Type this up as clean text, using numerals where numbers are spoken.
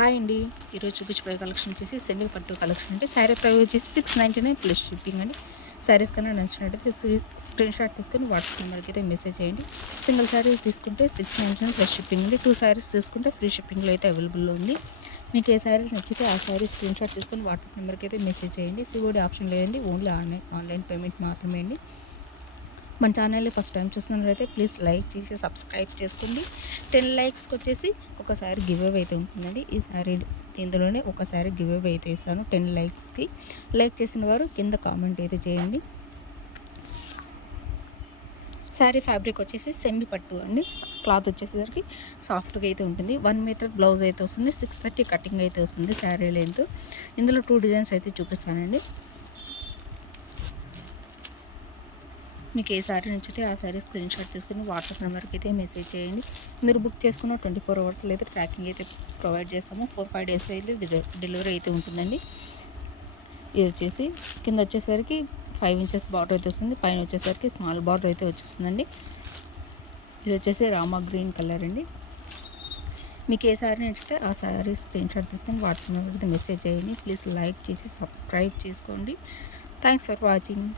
Hi అండి. ఈరోజు చూపించబోయే కలెక్షన్ వచ్చేసి సెమీ పట్టు కలెక్షన్ అంటే శారీ ప్రైస్ వచ్చేసి 699 ప్లస్ షిప్పింగ్ అండి. శారీస్ కన్నా నచ్చినట్టయితే స్క్రీన్ షాట్ తీసుకొని వాట్సాప్ నెంబర్కి అయితే మెసేజ్ చేయండి. సింగిల్ శారీ తీసుకుంటే 699 ప్లస్ షిప్పింగ్ అండి. 2 శారీస్ తీసుకుంటే ఫ్రీ షిప్పింగ్లో అయితే అవైలబుల్లో ఉంది. మీకు ఏ శారీ నచ్చితే ఆ శారీ స్క్రీన్ షాట్ తీసుకొని వాట్సాప్ నెంబర్కి అయితే మెసేజ్ చేయండి. సిఓడి ఆప్షన్ లేదండి, ఓన్లీ ఆన్లైన్ పేమెంట్ మాత్రమే అండి. మన ఛానల్ని ఫస్ట్ టైం చూస్తున్నట్లయితే ప్లీజ్ లైక్ చేసి సబ్స్క్రైబ్ చేసుకోండి. 10 లైక్స్కి వచ్చేసి ఒకసారి గివ్ అవే అయితే ఉంటుందండి. ఈ సారీ ఇందులోనే ఒకసారి గివ్ అవే అయితే ఇస్తాను. 10 లైక్స్కి లైక్ చేసిన వారు కింద కామెంట్ అయితే చేయండి. శారీ ఫ్యాబ్రిక్ వచ్చేసి సెమీ పట్టు అండి. క్లాత్ వచ్చేసరికి సాఫ్ట్గా అయితే ఉంటుంది. 1 మీటర్ బ్లౌజ్ అయితే వస్తుంది. 630 కటింగ్ అయితే వస్తుంది శారీ లెంత్. ఇందులో 2 డిజైన్స్ అయితే చూపిస్తానండి. మీకు ఏ శారీ నచ్చితే ఆ శారీ స్క్రీన్ షాట్ తీసుకుని వాట్సాప్ నెంబర్కి అయితే మెసేజ్ చేయండి. మీరు బుక్ చేసుకున్న 24 అవర్స్లో అయితే ట్రాకింగ్ అయితే ప్రొవైడ్ చేస్తాము. 4-5 డేస్లో అయితే డెలివరీ అయితే ఉంటుందండి. ఇది వచ్చేసి కింద వచ్చేసరికి 5 ఇంచెస్ బార్డర్ అయితే వస్తుంది. పైన వచ్చేసరికి స్మాల్ బార్డర్ అయితే వచ్చేస్తుందండి. ఇది వచ్చేసి రామా గ్రీన్ కలర్ అండి. మీకు ఏ శారీ నచ్చితే ఆ శారీ స్క్రీన్ షాట్ తీసుకొని వాట్సాప్ నెంబర్కి మెసేజ్ చేయండి. ప్లీజ్ లైక్ చేసి సబ్స్క్రైబ్ చేసుకోండి. Thanks for watching.